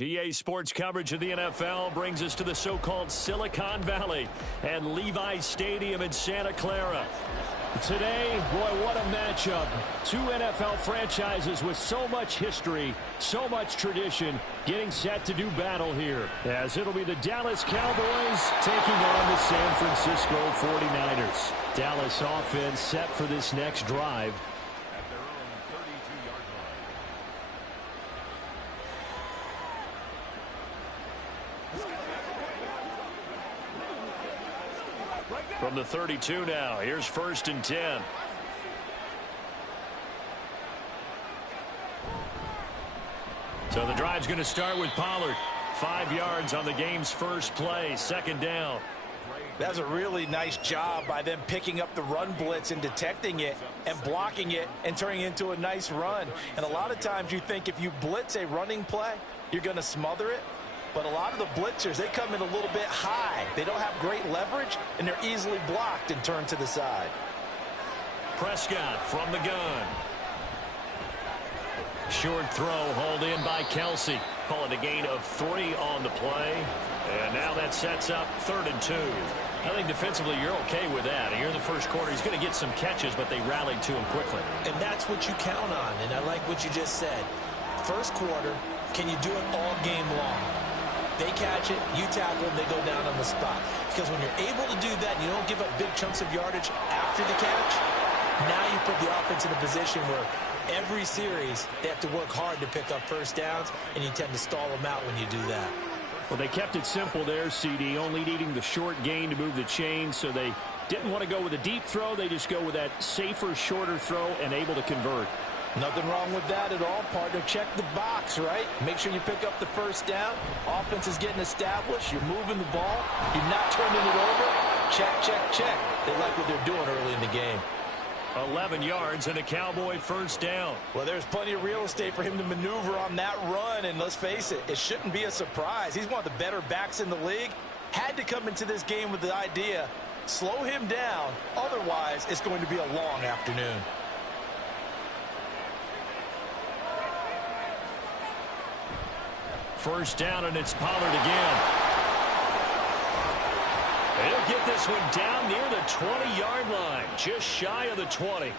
EA Sports coverage of the NFL brings us to the so-called Silicon Valley and Levi's Stadium in Santa Clara. Today, boy, what a matchup. Two NFL franchises with so much history, so much tradition, getting set to do battle here. As it'll be the Dallas Cowboys taking on the San Francisco 49ers. Dallas offense set for this next drive. From the 32 now, here's 1st and 10. So the drive's going to start with Pollard. 5 yards on the game's first play, 2nd down. That's a really nice job by them picking up the run blitz and detecting it and blocking it and turning it into a nice run. And a lot of times you think if you blitz a running play, you're going to smother it. But a lot of the blitzers, they come in a little bit high. They don't have great leverage, and they're easily blocked and turned to the side. Prescott from the gun. Short throw, hauled in by Kelsey. Call it a gain of 3 on the play. And now that sets up 3rd and 2. I think defensively you're okay with that. Here in the first quarter, he's going to get some catches, but they rallied to him quickly. And that's what you count on, and I like what you just said. First quarter, can you do it all game long? They catch it, you tackle them, they go down on the spot. Because when you're able to do that and you don't give up big chunks of yardage after the catch, now you put the offense in a position where every series they have to work hard to pick up first downs, and you tend to stall them out when you do that. Well, they kept it simple there, CD, only needing the short gain to move the chain, so they didn't want to go with a deep throw. They just go with that safer, shorter throw and able to convert. Nothing wrong with that at all, partner. Check the box, right? Make sure you pick up the first down. Offense is getting established. You're moving the ball. You're not turning it over. Check, check, check. They like what they're doing early in the game. 11 yards and a Cowboy first down. Well, there's plenty of real estate for him to maneuver on that run, and let's face it, it shouldn't be a surprise. He's one of the better backs in the league. Had to come into this game with the idea, slow him down, otherwise it's going to be a long afternoon. First down, and it's Pollard again. He'll get this one down near the 20-yard line, just shy of the 20.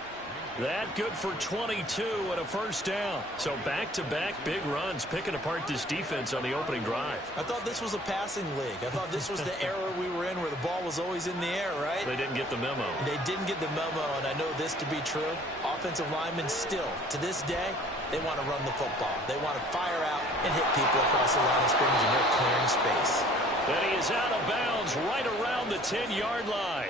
That good for 22 and a first down. So back-to-back big runs, picking apart this defense on the opening drive. I thought this was a passing league. I thought this was the era we were in where the ball was always in the air, right? They didn't get the memo. They didn't get the memo, and I know this to be true. Offensive linemen still, to this day, they want to run the football. They want to fire out and hit people across the line of scrimmage, and they're clearing space. And he is out of bounds right around the 10-yard line.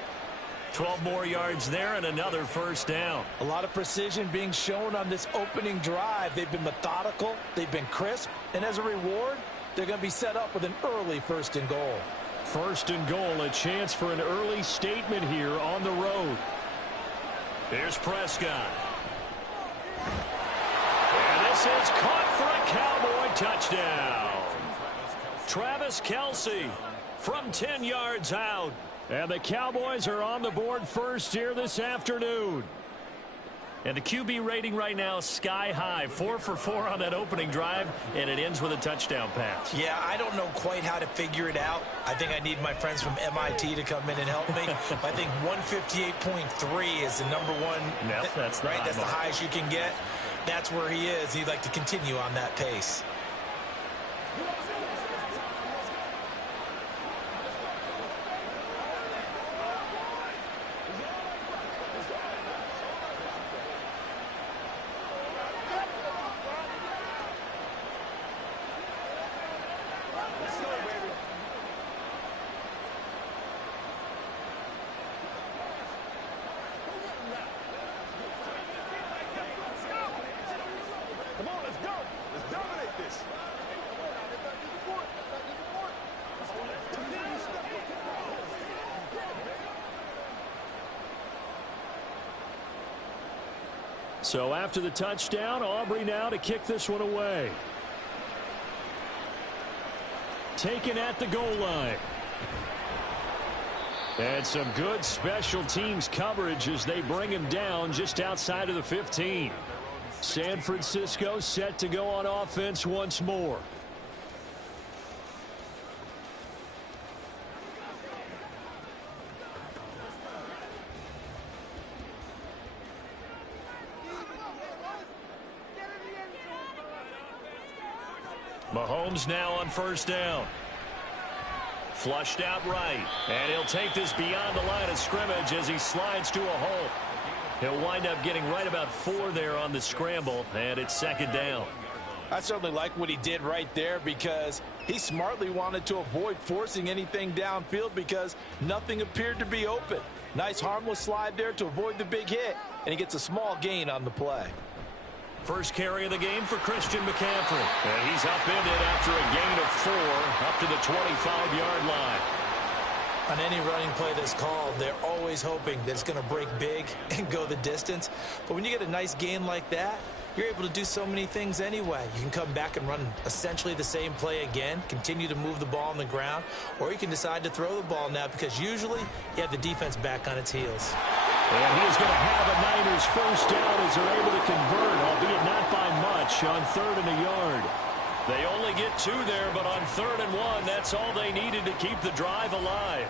12 more yards there and another first down. A lot of precision being shown on this opening drive. They've been methodical. They've been crisp. And as a reward, they're going to be set up with an early 1st and goal. 1st and goal, a chance for an early statement here on the road. Here's Prescott. And this is caught for a Cowboy touchdown. Travis Kelce from 10 yards out. And the Cowboys are on the board first here this afternoon. And the QB rating right now is sky high. 4 for 4 on that opening drive, and it ends with a touchdown pass. Yeah, I don't know quite how to figure it out. I think I need my friends from MIT to come in and help me. I think 158.3 is the number one. Yep, that's right. That's the highest you can get. That's where he is. He'd like to continue on that pace. So after the touchdown, Aubrey now to kick this one away. Taken at the goal line. And some good special teams coverage as they bring him down just outside of the 15. San Francisco set to go on offense once more. Mahomes now on first down. Flushed out right. And he'll take this beyond the line of scrimmage as he slides to a hole. He'll wind up getting right about 4 there on the scramble, and it's second down. I certainly like what he did right there because he smartly wanted to avoid forcing anything downfield because nothing appeared to be open. Nice harmless slide there to avoid the big hit, and he gets a small gain on the play. First carry of the game for Christian McCaffrey. And he's upended after a gain of 4 up to the 25-yard line. On any running play that's called, they're always hoping that it's going to break big and go the distance. But when you get a nice gain like that, you're able to do so many things anyway. You can come back and run essentially the same play again, continue to move the ball on the ground, or you can decide to throw the ball now because usually you have the defense back on its heels. And he is going to have a Niners first down as they're able to convert, albeit not by much, on 3rd and a yard. They only get 2 there, but on 3rd and 1, that's all they needed to keep the drive alive.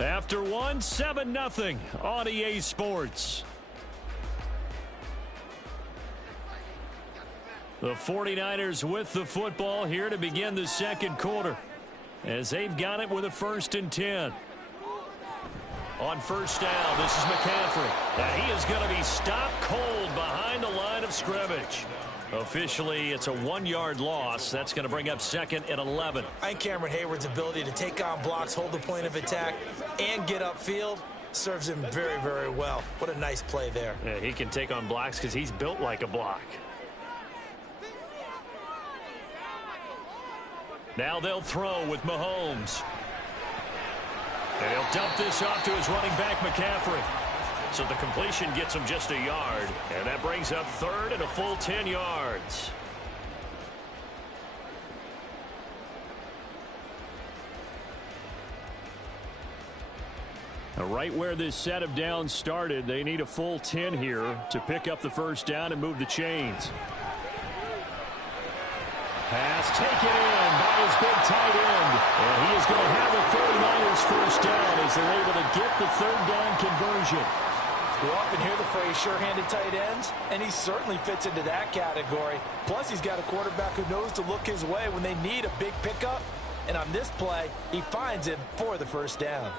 After 1, 7-0 on EA Sports. The 49ers with the football here to begin the second quarter as they've got it with a 1st and 10. On first down, this is McCaffrey. And he is going to be stopped cold behind the line of scrimmage. Officially, it's a 1-yard loss. That's going to bring up 2nd and 11. And Cameron Hayward's ability to take on blocks, hold the point of attack, and get upfield serves him very, very well. What a nice play there. Yeah, he can take on blocks because he's built like a block. Now they'll throw with Mahomes. And he'll dump this off to his running back, McCaffrey. So the completion gets him just a yard. And that brings up 3rd and a full 10 yards. Right where this set of downs started, they need a full 10 here to pick up the first down and move the chains. Pass taken in by his big tight end. And he is going to have the 49ers first down as they're able to get the 3rd down conversion. You often hear the phrase sure-handed tight ends, and he certainly fits into that category. Plus, he's got a quarterback who knows to look his way when they need a big pickup. And on this play, he finds him for the first down.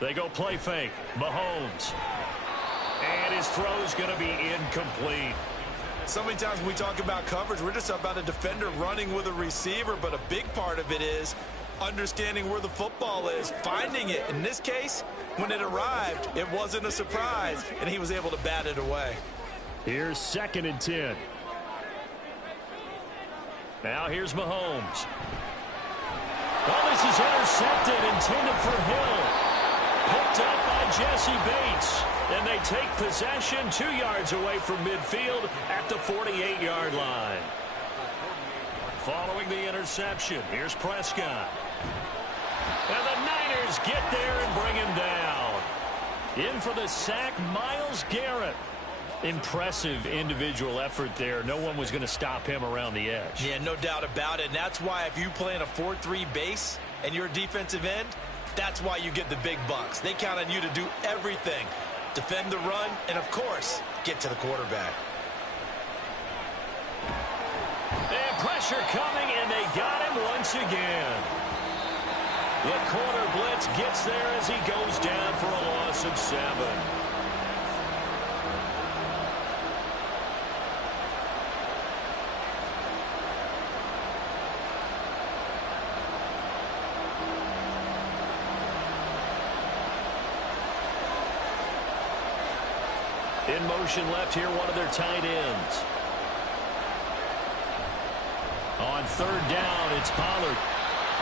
They go play fake. Mahomes. And his throw is going to be incomplete. So many times when we talk about coverage, we're just about a defender running with a receiver, but a big part of it is understanding where the football is, finding it. In this case, when it arrived, it wasn't a surprise, and he was able to bat it away. Here's 2nd and 10. Now here's Mahomes. Oh, this is intercepted, intended for Hill. Picked up by Jesse Bates. And they take possession 2 yards away from midfield at the 48-yard line. Following the interception, here's Prescott. And the Niners get there and bring him down. In for the sack, Myles Garrett. Impressive individual effort there. No one was going to stop him around the edge. Yeah, no doubt about it. And that's why if you play in a 4-3 base and you're a defensive end, that's why you get the big bucks. They count on you to do everything. Defend the run, and of course, get to the quarterback. And pressure coming, and they got him once again. The corner blitz gets there as he goes down for a loss of 7. In motion left here, one of their tight ends. On 3rd down, it's Pollard.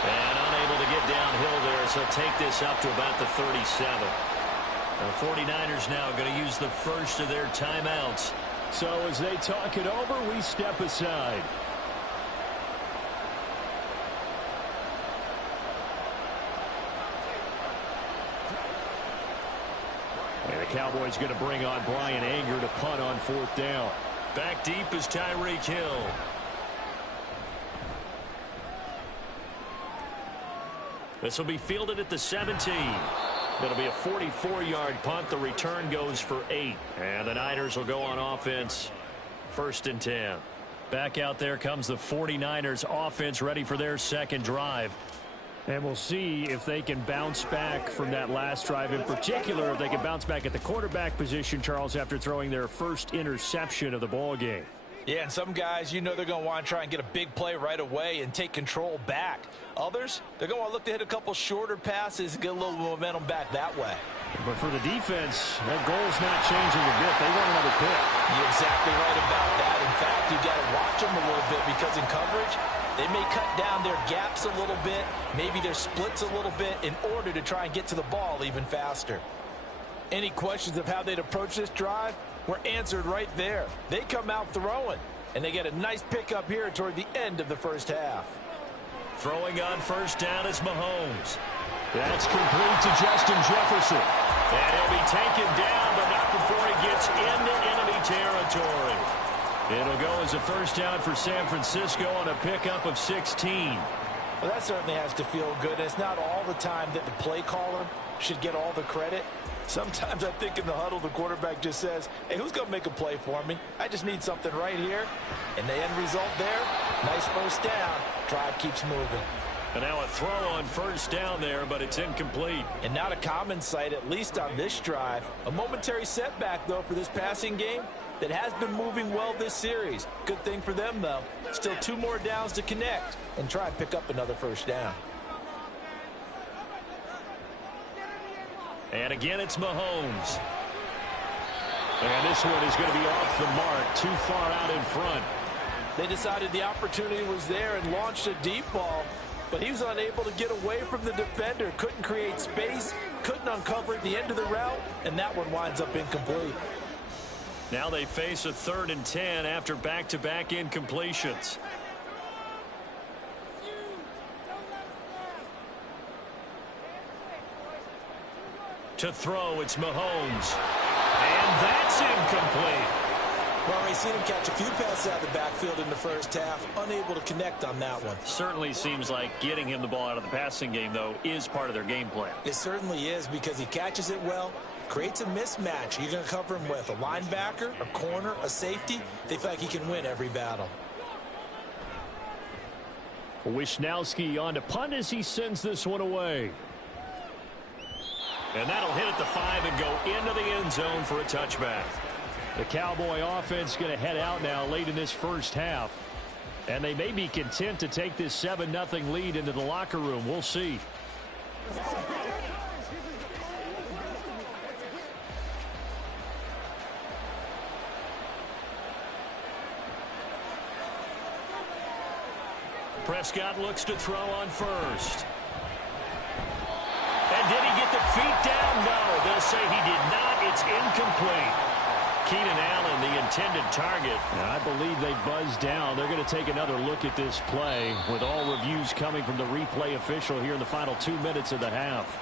And unable to get downhill there, so take this up to about the 37. The 49ers now going to use the first of their timeouts. So as they talk it over, we step aside. Cowboys going to bring on Brian Anger to punt on 4th down. Back deep is Tyreek Hill. This will be fielded at the 17. It'll be a 44-yard punt. The return goes for 8. And the Niners will go on offense. 1st and 10. Back out there comes the 49ers offense, ready for their second drive. And we'll see if they can bounce back from that last drive. In particular, if they can bounce back at the quarterback position, Charles, after throwing their first interception of the ball game. Yeah, and some guys, they're going to want to try and get a big play right away and take control back. Others, they're going to want to look to hit a couple shorter passes and get a little momentum back that way. But for the defense, that goal's not changing a bit. They want another pick. You're exactly right about that. In fact, you've got to watch them a little bit because in coverage, they may cut down their gaps a little bit, maybe their splits a little bit in order to try and get to the ball even faster. Any questions of how they'd approach this drive were answered right there. They come out throwing, and they get a nice pickup here toward the end of the first half. Throwing on 1st down is Mahomes. That's complete to Justin Jefferson. And he'll be taken down, but not before he gets into enemy territory. It'll go as a 1st down for San Francisco on a pickup of 16. Well, that certainly has to feel good. It's not all the time that the play caller should get all the credit. Sometimes I think in the huddle, the quarterback just says, hey, who's going to make a play for me? I just need something right here. And the end result there, nice 1st down. Drive keeps moving. And now a throw on 1st down there, but it's incomplete. And not a common sight, at least on this drive. A momentary setback, though, for this passing game that has been moving well this series. Good thing for them, though. Still 2 more downs to connect and try and pick up another 1st down. And again, it's Mahomes. And this one is going to be off the mark, too far out in front. They decided the opportunity was there and launched a deep ball, but he was unable to get away from the defender. Couldn't create space, couldn't uncover at the end of the route, and that one winds up incomplete. Now they face a 3rd and 10 after back-to-back incompletions. To throw, it's Mahomes. And that's incomplete. Well, we've seen him catch a few passes out of the backfield in the first half, unable to connect on that one. Certainly seems like getting him the ball out of the passing game, though, is part of their game plan. It certainly is because he catches it well, creates a mismatch. You're going to cover him with a linebacker, a corner, a safety. They feel like he can win every battle. Wisnowski on to punt as he sends this one away. And that'll hit at the 5 and go into the end zone for a touchback. The Cowboy offense going to head out now late in this first half. And they may be content to take this 7-0 lead into the locker room. We'll see. Prescott looks to throw on 1st. And did he get the feet down? No, they'll say he did not. It's incomplete. Keenan Allen, the intended target. And I believe they buzzed down. They're going to take another look at this play with all reviews coming from the replay official here in the final 2 minutes of the half.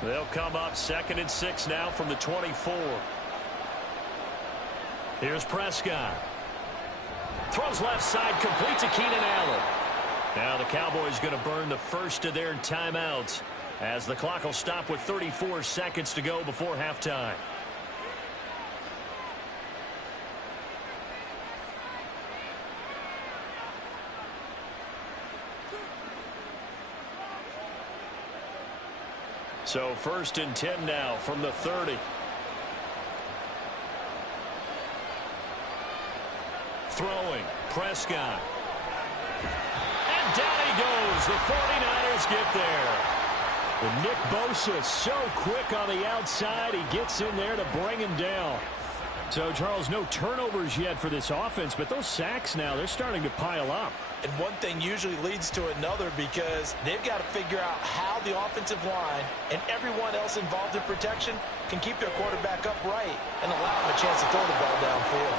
They'll come up 2nd and 6 now from the 24. Here's Prescott. Throws left side, complete to Keenan Allen. Now the Cowboys going to burn the first of their timeouts as the clock will stop with 34 seconds to go before halftime. So 1st and 10 now from the 30. Throwing, Prescott. And down he goes. The 49ers get there. And Nick Bosa so quick on the outside. He gets in there to bring him down. So, Charles, no turnovers yet for this offense, but those sacks now, they're starting to pile up. And one thing usually leads to another because they've got to figure out how the offensive line and everyone else involved in protection can keep their quarterback upright and allow him a chance to throw the ball downfield.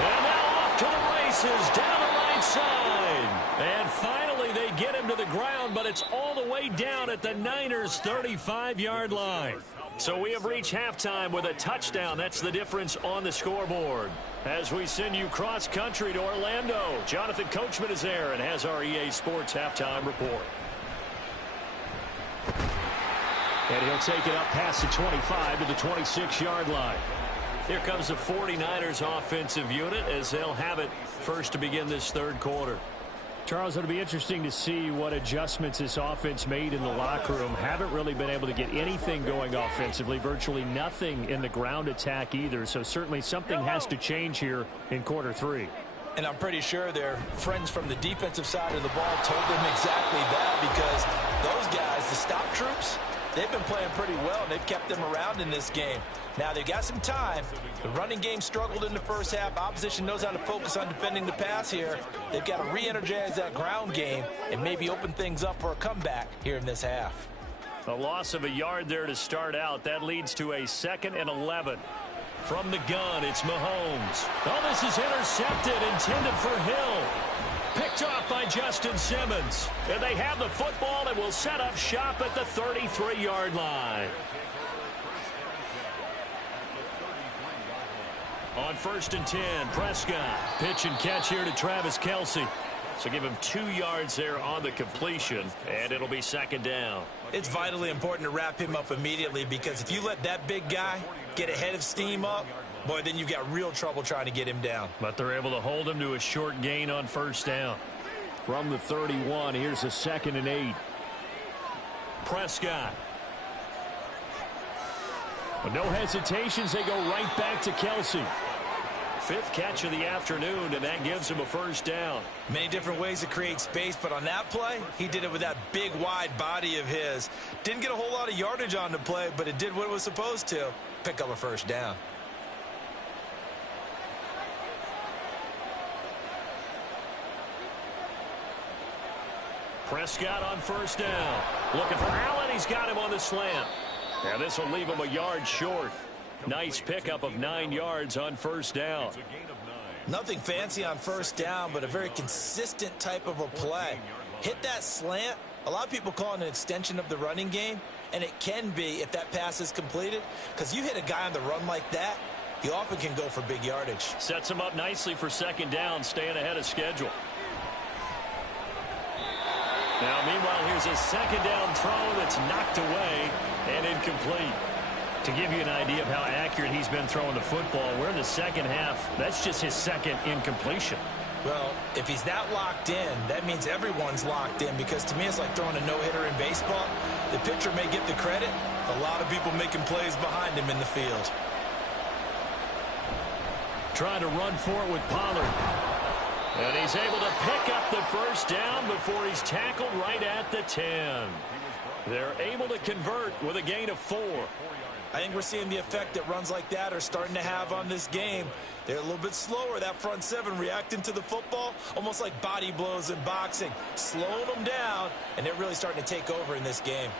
And now off to the races, down the right side. And finally they get him to the ground, but it's all the way down at the Niners' 35-yard line. So we have reached halftime with a touchdown. That's the difference on the scoreboard. As we send you cross-country to Orlando, Jonathan Coachman is there and has our EA Sports halftime report. And he'll take it up past the 25 to the 26-yard line. Here comes the 49ers offensive unit as they'll have it first to begin this third quarter. Charles, it'll be interesting to see what adjustments this offense made in the locker room. Haven't really been able to get anything going offensively, virtually nothing in the ground attack either. So certainly something has to change here in quarter three. And I'm pretty sure their friends from the defensive side of the ball told them exactly that because those guys, the stop troops, they've been playing pretty well, and they've kept them around in this game. Now, they've got some time. The running game struggled in the first half. Opposition knows how to focus on defending the pass here. They've got to re-energize that ground game and maybe open things up for a comeback here in this half. A loss of a yard there to start out. That leads to a 2nd and 11. From the gun, it's Mahomes. Oh, this is intercepted, intended for Hill. Picked off by Justin Simmons. And they have the football and will set up shop at the 33-yard line. On 1st and 10, Prescott. Pitch and catch here to Travis Kelce. So give him 2 yards there on the completion, and it'll be 2nd down. It's vitally important to wrap him up immediately because if you let that big guy get a head of steam up, boy, then you've got real trouble trying to get him down. But they're able to hold him to a short gain on 1st down. From the 31, here's a 2nd and 8. Prescott. With no hesitations, they go right back to Kelce. 5th catch of the afternoon, and that gives him a 1st down. Many different ways to create space, but on that play, he did it with that big, wide body of his. Didn't get a whole lot of yardage on the play, but it did what it was supposed to. Pick up a 1st down. Prescott on 1st down. Looking for Allen. He's got him on the slant. And this will leave him a yard short. Nice pickup of 9 yards on 1st down. Nothing fancy on 1st down, but a very consistent type of a play. Hit that slant. A lot of people call it an extension of the running game, and it can be if that pass is completed, because you hit a guy on the run like that, he often can go for big yardage. Sets him up nicely for 2nd down, staying ahead of schedule. Now, meanwhile, here's a 2nd down throw that's knocked away and incomplete. To give you an idea of how accurate he's been throwing the football, we're in the 2nd half. That's just his 2nd incompletion. Well, if he's that locked in, that means everyone's locked in because to me it's like throwing a no-hitter in baseball. The pitcher may get the credit. A lot of people making plays behind him in the field. Trying to run for it with Pollard. And he's able to pick up the 1st down before he's tackled right at the 10. They're able to convert with a gain of 4. I think we're seeing the effect that runs like that are starting to have on this game. They're a little bit slower, that front 7 reacting to the football, almost like body blows in boxing, slowing them down, and they're really starting to take over in this game.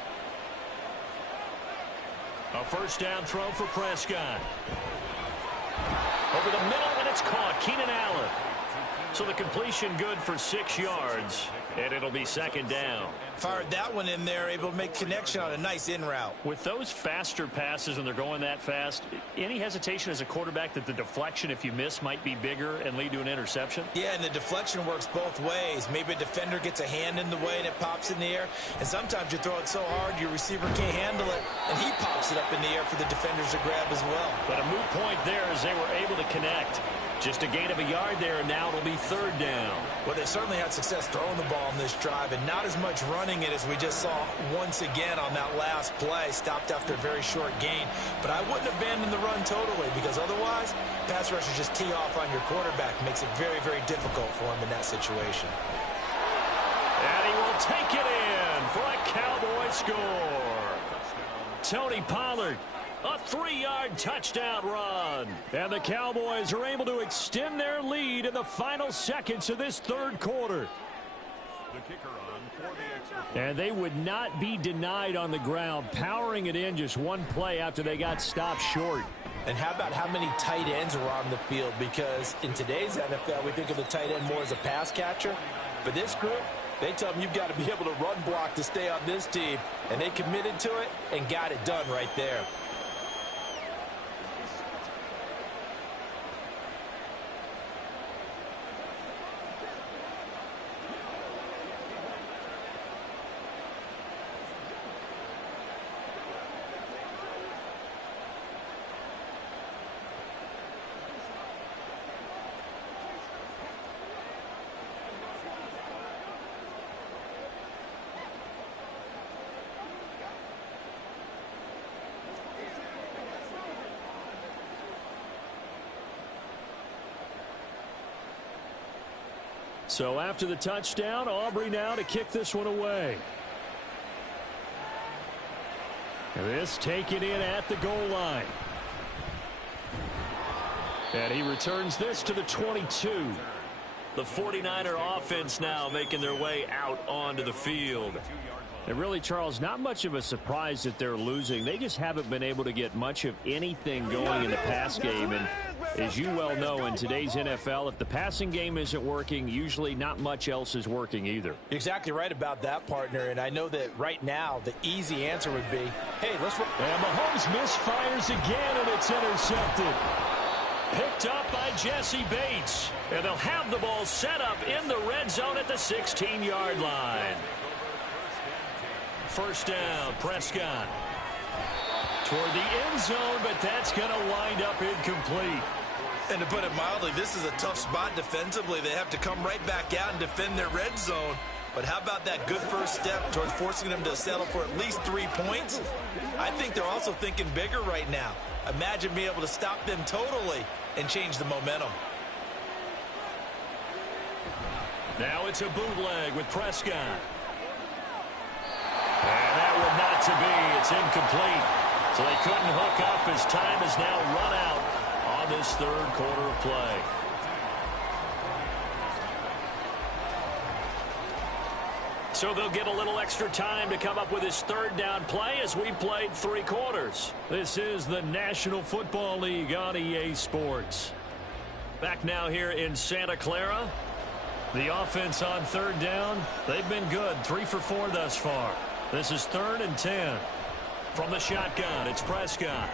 A 1st down throw for Prescott. Over the middle, and it's caught. Keenan Allen. So the completion good for 6 yards, and it'll be 2nd down. Fired that one in there, able to make connection on a nice in route. With those faster passes and they're going that fast, any hesitation as a quarterback that the deflection, if you miss, might be bigger and lead to an interception? Yeah, and the deflection works both ways. Maybe a defender gets a hand in the way and it pops in the air, and sometimes you throw it so hard your receiver can't handle it, and he pops it up in the air for the defenders to grab as well. But a moot point there as they were able to connect. Just a gain of a yard there, and now it'll be 3rd down. Well, they certainly had success throwing the ball in this drive, and not as much running it as we just saw once again on that last play. Stopped after a very short gain. But I wouldn't abandon the run totally, because otherwise, pass rushers just tee off on your quarterback. Makes it very, very difficult for him in that situation. And he will take it in for a Cowboy score. Tony Pollard A 3-yard touchdown run. And the Cowboys are able to extend their lead in the final seconds of this third quarter. The kicker on for the extra point. And they would not be denied on the ground, powering it in just one play after they got stopped short. And how about how many tight ends are on the field? Because in today's NFL, we think of the tight end more as a pass catcher. But this group, they tell them you've got to be able to run block to stay on this team. And they committed to it and got it done right there. So after the touchdown, Aubrey now to kick this one away. This taken in at the goal line. And he returns this to the 22. The 49er offense now making their way out onto the field. And really, Charles, not much of a surprise that they're losing. They just haven't been able to get much of anything going in the pass game. And as you well know, in today's NFL, if the passing game isn't working, usually not much else is working either. You're exactly right about that, partner. And I know that right now the easy answer would be, hey, let's... And Mahomes misfires again, and it's intercepted. Picked up by Jesse Bates. And they'll have the ball set up in the red zone at the 16-yard line. First down, Prescott. Toward the end zone, but that's going to wind up incomplete. And to put it mildly, this is a tough spot defensively. They have to come right back out and defend their red zone. But how about that good first step towards forcing them to settle for at least 3 points? I think they're also thinking bigger right now. Imagine being able to stop them totally and change the momentum. Now it's a bootleg with Prescott. And that one not to be. It's incomplete. So they couldn't hook up as time has now run out on this third quarter of play. So they'll get a little extra time to come up with his third down play as we played 3 quarters. This is the National Football League on EA Sports. Back now here in Santa Clara. The offense on third down, they've been good. 3 for 4 thus far. This is 3rd and 10. From the shotgun, it's Prescott.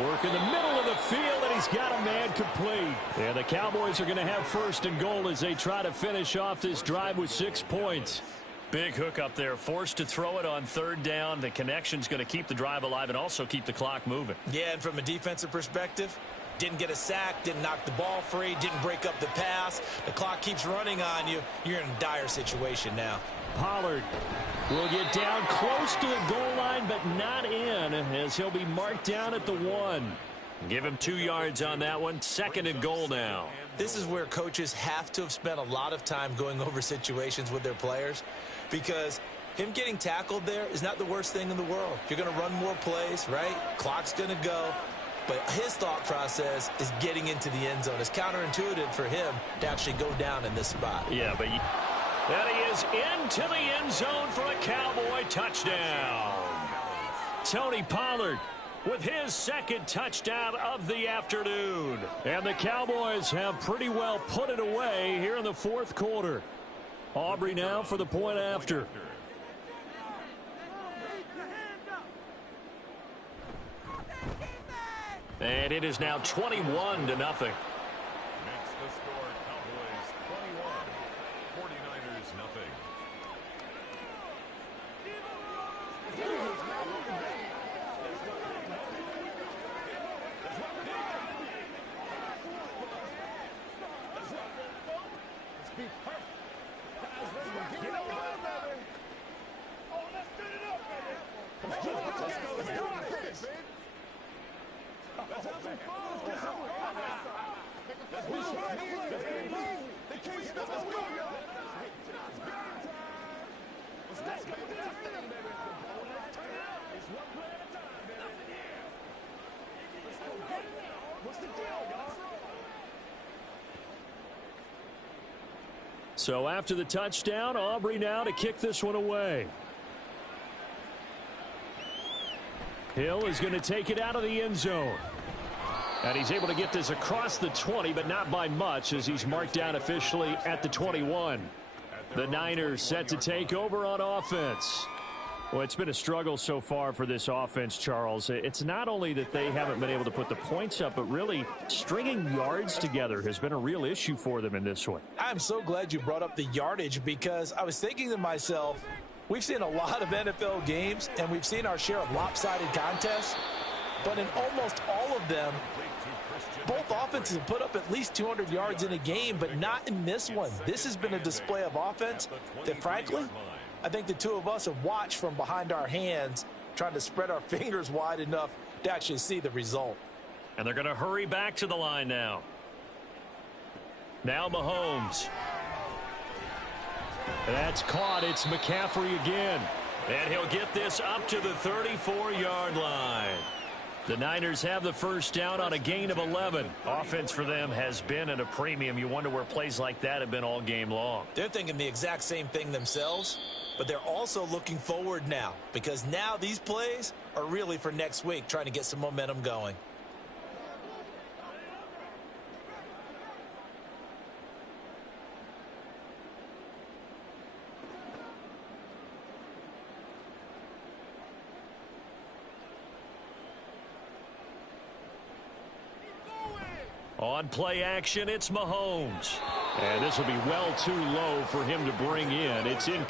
Work in the middle of the field, and he's got a man complete. And the Cowboys are going to have 1st and goal as they try to finish off this drive with 6 points. Big hook up there, forced to throw it on 3rd down. The connection's going to keep the drive alive and also keep the clock moving. Yeah, and from a defensive perspective, didn't get a sack, didn't knock the ball free, didn't break up the pass. The clock keeps running on you. You're in a dire situation now. Pollard will get down close to the goal line, but not in, as he'll be marked down at the 1. Give him 2 yards on that one. 2nd and goal now. This is where coaches have to have spent a lot of time going over situations with their players, because him getting tackled there is not the worst thing in the world. You're going to run more plays, right? Clock's going to go. But his thought process is getting into the end zone. It's counterintuitive for him to actually go down in this spot. Yeah, but... And he is into the end zone for a Cowboy touchdown. Tony Pollard with his 2nd touchdown of the afternoon. And the Cowboys have pretty well put it away here in the 4th quarter. Aubrey now for the point after. And it is now 21-0. Makes the score Cowboys 21, 49ers nothing. So after the touchdown, Aubrey now to kick this one away. Hill is going to take it out of the end zone. And he's able to get this across the 20, but not by much as he's marked down officially at the 21. The Niners set to take over on offense. Well, it's been a struggle so far for this offense, Charles. It's not only that they haven't been able to put the points up, but really stringing yards together has been a real issue for them in this one. I'm so glad you brought up the yardage because I was thinking to myself, we've seen a lot of NFL games and we've seen our share of lopsided contests, but in almost all of them, both offenses have put up at least 200 yards in a game, but not in this one. This has been a display of offense that, frankly, I think the two of us have watched from behind our hands, trying to spread our fingers wide enough to actually see the result. And they're going to hurry back to the line now. Now Mahomes. That's caught. It's McCaffrey again. And he'll get this up to the 34-yard line. The Niners have the first down on a gain of 11. Offense for them has been at a premium. You wonder where plays like that have been all game long. They're thinking the exact same thing themselves, but they're also looking forward now because now these plays are really for next week, trying to get some momentum going. On play action, it's Mahomes. And this will be well too low for him to bring in. It's in.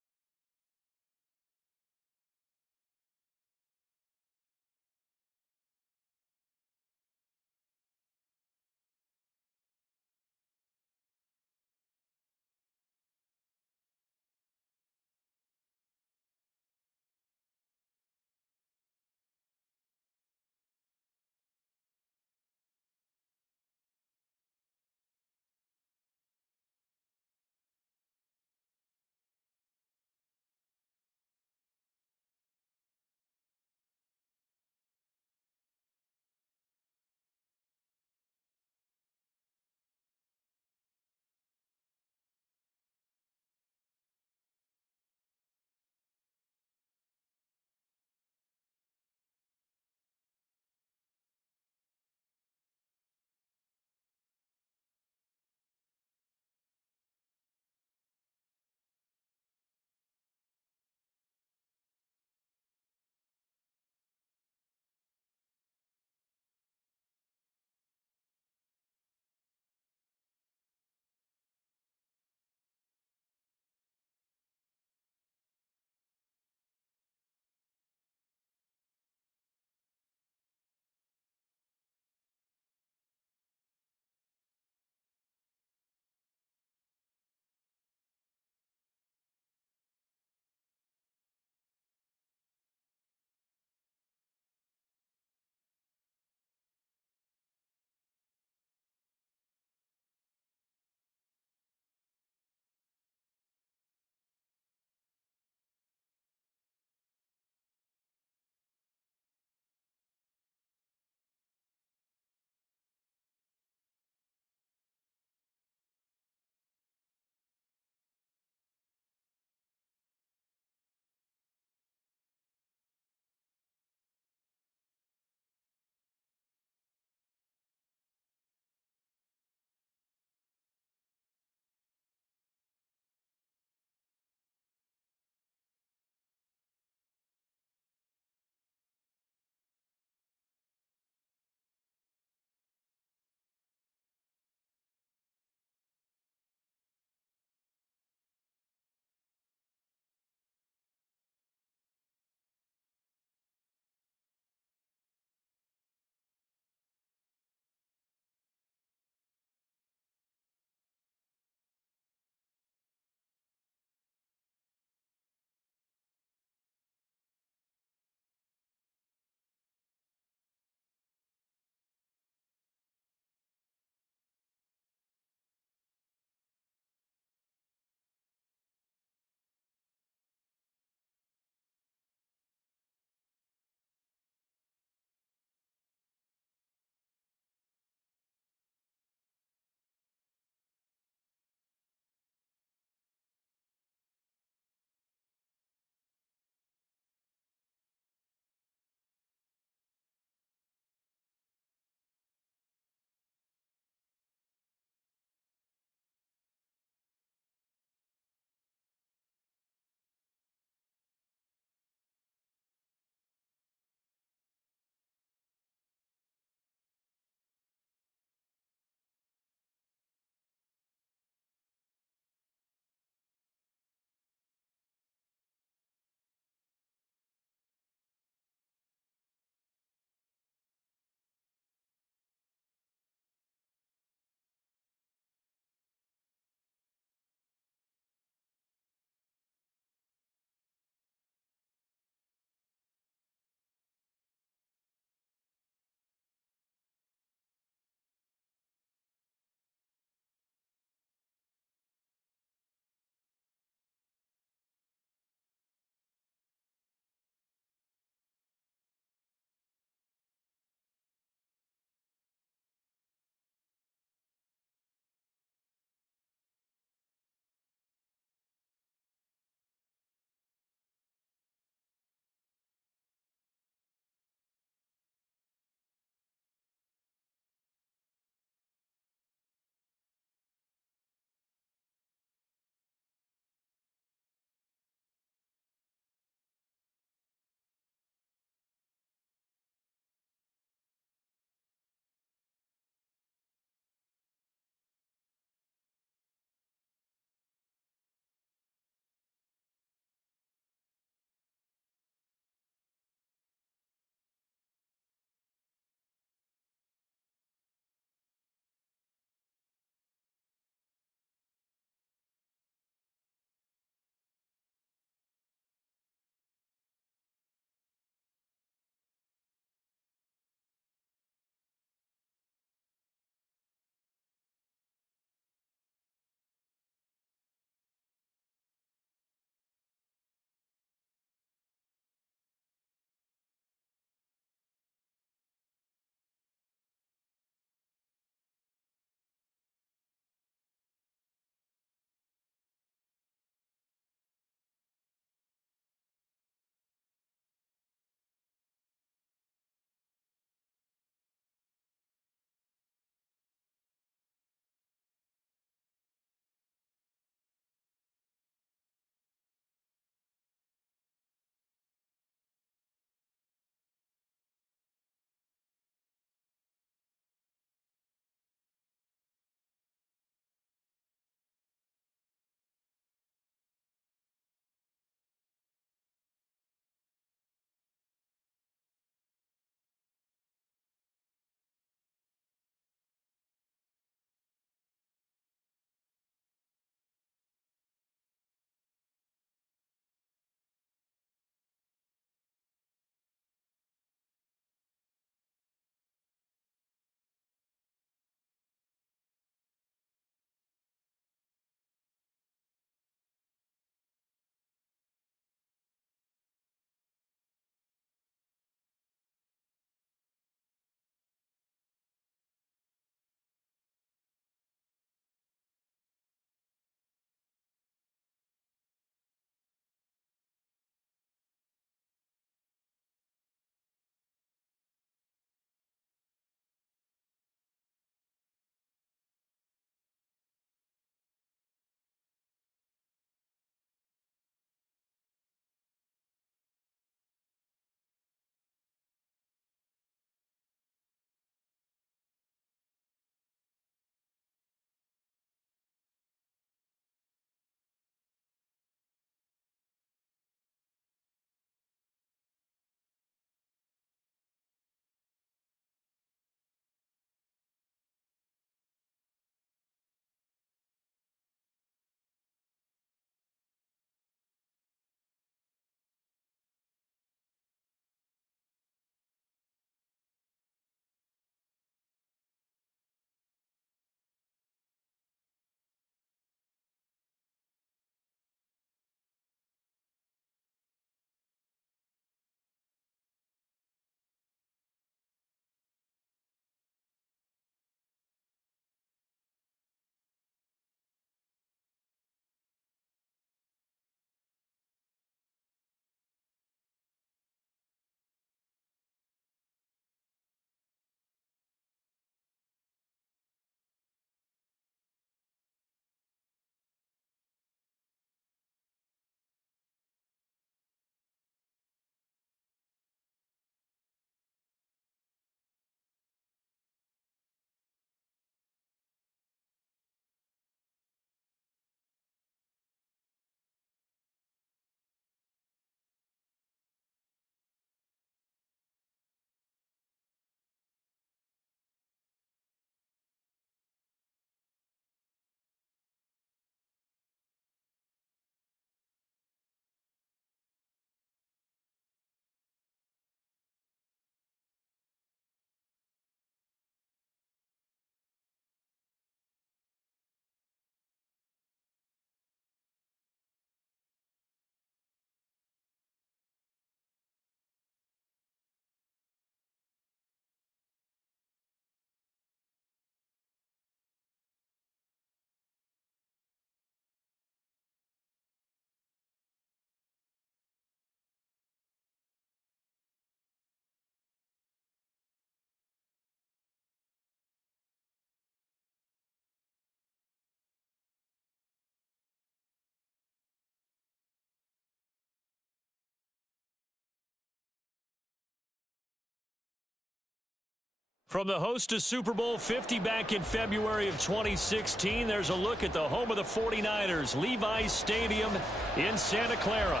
From the host to Super Bowl 50 back in February of 2016, there's a look at the home of the 49ers, Levi's Stadium in Santa Clara.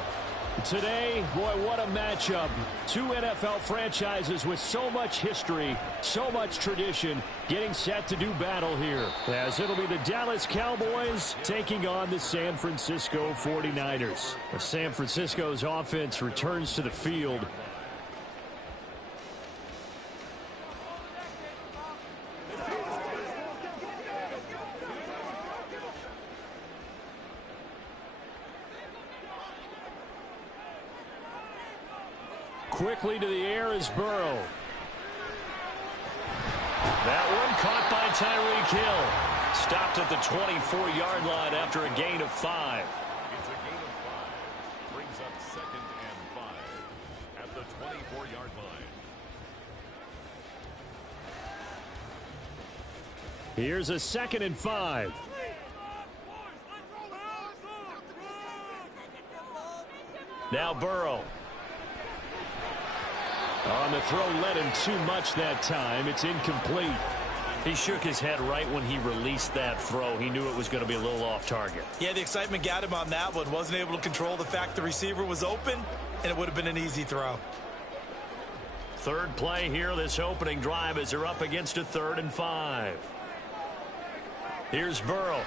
Today, boy, what a matchup. Two NFL franchises with so much history, so much tradition, getting set to do battle here. As it'll be the Dallas Cowboys taking on the San Francisco 49ers. San Francisco's offense returns to the field. Quickly to the air is Burrow. That one caught by Tyreek Hill. Stopped at the 24-yard line after a gain of 5. It's a gain of 5. Brings up 2nd and 5 at the 24-yard line. Here's a 2nd and 5. Now Burrow. On the throw, led him too much that time. It's incomplete. He shook his head right when he released that throw. He knew it was going to be a little off target. Yeah, the excitement got him on that one. Wasn't able to control the fact the receiver was open, and it would have been an easy throw. Third play here, this opening drive, as they're up against a 3rd and 5. Here's Burrow.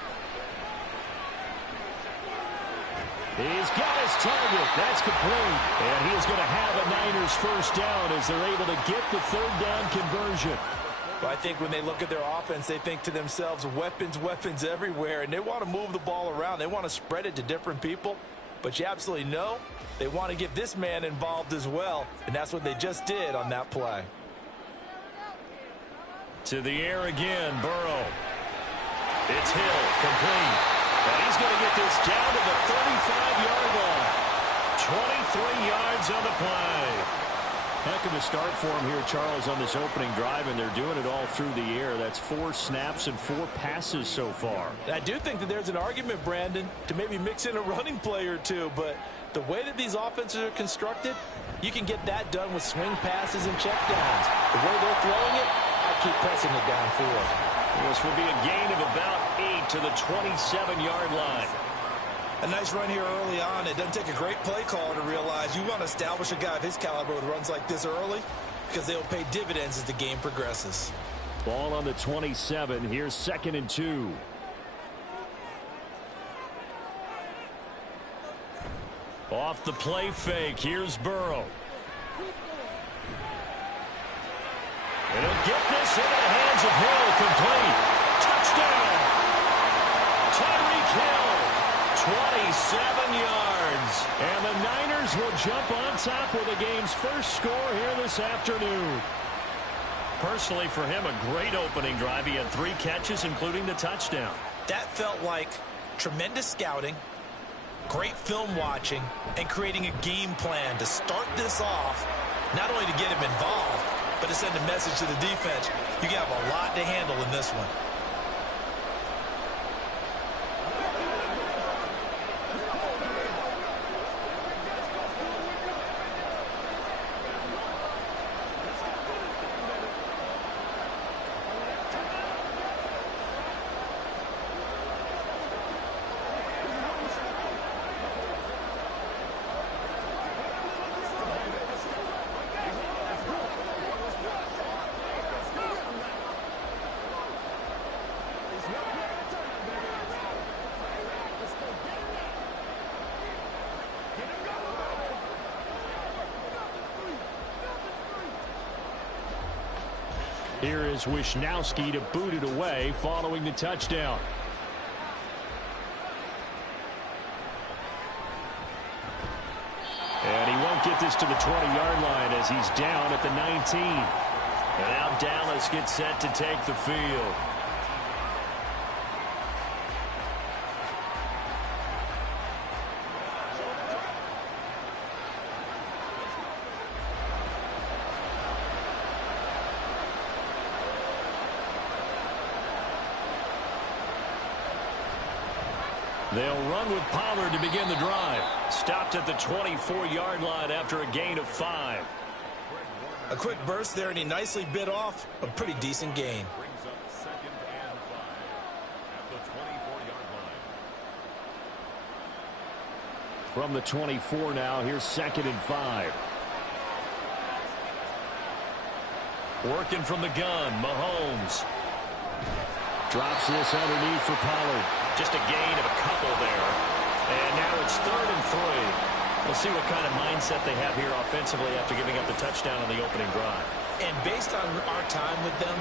He's got his target. That's complete. And he is going to have a Niners first down as they're able to get the 3rd down conversion. Well, I think when they look at their offense, they think to themselves, weapons, weapons everywhere, and they want to move the ball around. They want to spread it to different people. But you absolutely know they want to get this man involved as well, and that's what they just did on that play. To the air again, Burrow. It's Hill, complete. And he's going to get this down to the 35-yard line. 23 yards on the play. Heck of a start for him here, Charles, on this opening drive, and they're doing it all through the air. That's 4 snaps and 4 passes so far. I do think that there's an argument, Brandon, to maybe mix in a running play or two, but the way that these offenses are constructed, you can get that done with swing passes and checkdowns. The way they're throwing it, I keep pressing it downfield. This will be a gain of about 8 to the 27-yard line. A nice run here early on. It doesn't take a great play caller to realize you want to establish a guy of his caliber with runs like this early because they'll pay dividends as the game progresses. Ball on the 27. Here's 2nd and 2. Off the play fake. Here's Burrow. And he'll get this into the hands of Hill. Complete. Touchdown. Tyreek Hill. 27 yards. And the Niners will jump on top with the game's first score here this afternoon. Personally, for him, a great opening drive. He had 3 catches, including the touchdown. That felt like tremendous scouting, great film watching, and creating a game plan to start this off, not only to get him involved, but to send a message to the defense. You have a lot to handle in this one. Here is Wisnowski to boot it away following the touchdown. And he won't get this to the 20-yard line as he's down at the 19. And now Dallas gets set to take the field. They'll run with Pollard to begin the drive. Stopped at the 24-yard line after a gain of 5. A quick burst there, and he nicely bit off a pretty decent gain. Brings up 2nd and 5 at the 24-yard line. From the 24 now, here's 2nd and 5. Working from the gun, Mahomes. Drops this underneath for Pollard. Just a gain of a couple there. And now it's 3rd and 3. We'll see what kind of mindset they have here offensively after giving up the touchdown on the opening drive. And based on our time with them,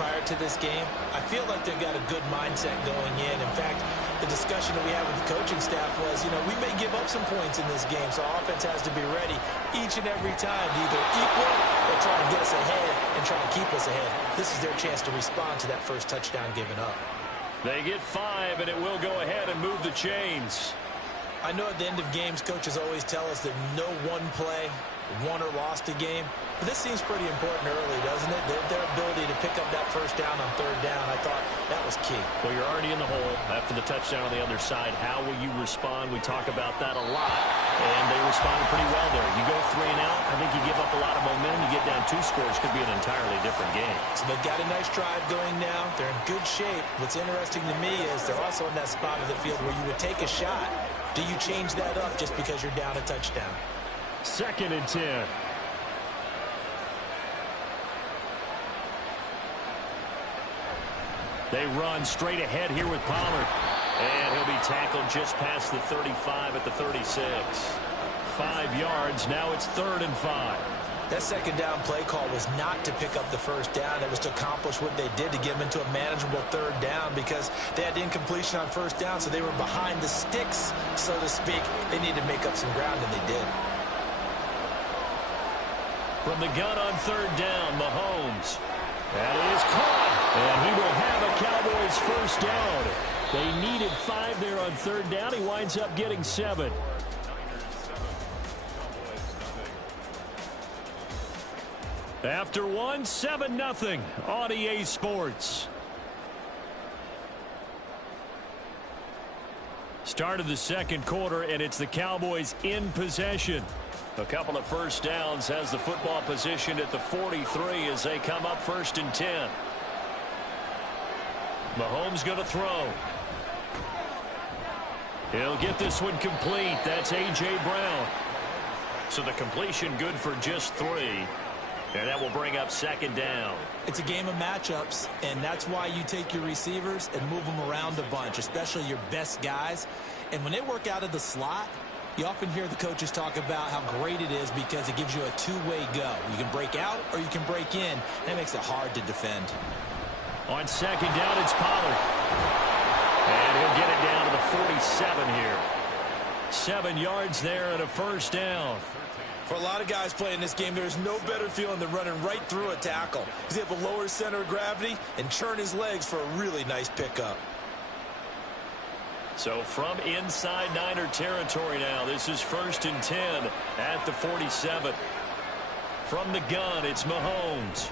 prior to this game, I feel like they've got a good mindset going in. In fact, the discussion that we had with the coaching staff was, we may give up some points in this game, so our offense has to be ready each and every time to either equal or try to get us ahead and try to keep us ahead. This is their chance to respond to that first touchdown given up. They get 5, and it will go ahead and move the chains. I know at the end of games, coaches always tell us that no one play won or lost a game. But this seems pretty important early, doesn't it? Their ability to pick up that first down on 3rd down, I thought that was key. Well, you're already in the hole after the touchdown on the other side. How will you respond? We talk about that a lot, and they responded pretty well there. You go 3 and out, I think you give up a lot of momentum. You get down 2 scores, could be an entirely different game. So they've got a nice drive going now. They're in good shape. What's interesting to me is they're also in that spot of the field where you would take a shot. Do you change that up just because you're down a touchdown? 2nd and 10. They run straight ahead here with Pollard. And he'll be tackled just past the 35 at the 36. 5 yards. Now it's 3rd and 5. That 2nd down play call was not to pick up the first down. It was to accomplish what they did to get them into a manageable 3rd down because they had incompletion on 1st down, so they were behind the sticks, so to speak. They needed to make up some ground, and they did. From the gun on 3rd down, Mahomes. That is caught, and he will have a Cowboys first down. They needed 5 there on 3rd down. He winds up getting 7. After 1, 7-0 on EA Sports. Start of the 2nd quarter, and it's the Cowboys in possession. A couple of first downs has the football positioned at the 43 as they come up 1st and 10. Mahomes going to throw. He'll get this one complete. That's A.J. Brown. So the completion good for just 3. And that will bring up 2nd down. It's a game of matchups, and that's why you take your receivers and move them around a bunch, especially your best guys. And when they work out of the slot, you often hear the coaches talk about how great it is because it gives you a 2-way go. You can break out or you can break in. That makes it hard to defend. On 2nd down, it's Pollard. And he'll get it down to the 47 here. 7 yards there and a first down. For a lot of guys playing this game, there's no better feeling than running right through a tackle. He's able to lower his center of gravity and churn his legs for a really nice pickup. So from inside Niner territory now, this is 1st and 10 at the 47. From the gun, it's Mahomes.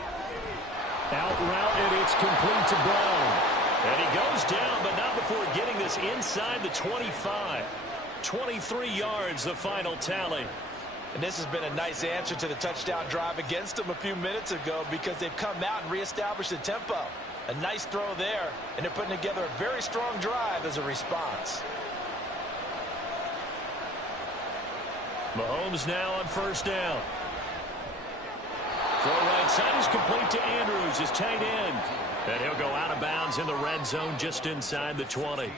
Out route, and it's complete to Brown. And he goes down, but not before getting this inside the 25. 23 yards, the final tally. And this has been a nice answer to the touchdown drive against them a few minutes ago because they've come out and reestablished the tempo. A nice throw there, and they're putting together a very strong drive as a response. Mahomes now on 1st down. Throw right side is complete to Andrews, his tight end. And he'll go out of bounds in the red zone just inside the 20.